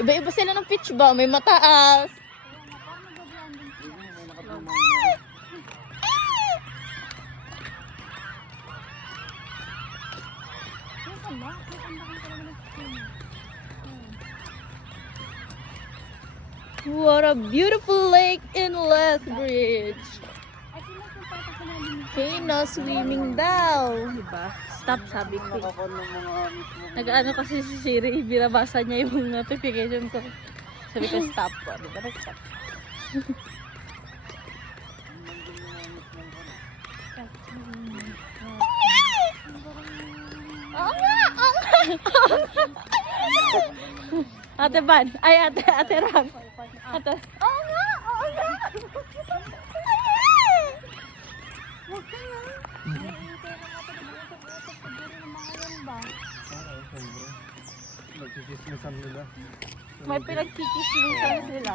Iba-iba sila ng pitch ba? May mataas. What a beautiful lake in Lethbridge. Okay, no swimming daw. Diba? Stop, sabi ko. Nag-ano kasi si Siri, binabasa niya yung notification ko. Sabi ko, stop po. Diba? Nag-stop. Ate Ban, ay ate Ram. Ate. Oo nga. Nagkikismisan nila. May pinagkikismisan sila.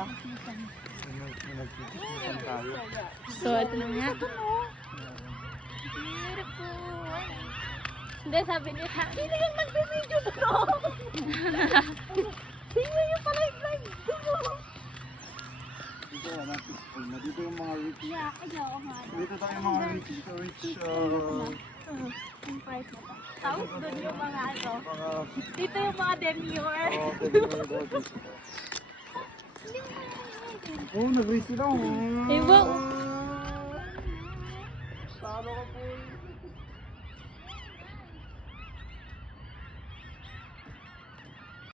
Nagkikismisan tayo. So, ito na nga. Beautiful. Hindi, sabi niya, hindi yung mag-video ko. Hindi yung pala yung live ko. Dito yung mga rich. Dito tayo yung mga rich. Yung price na to. Tapos doon yung mga ano. Dito yung mga demure. Oh, nag-race sila. Iba. Talo ka po.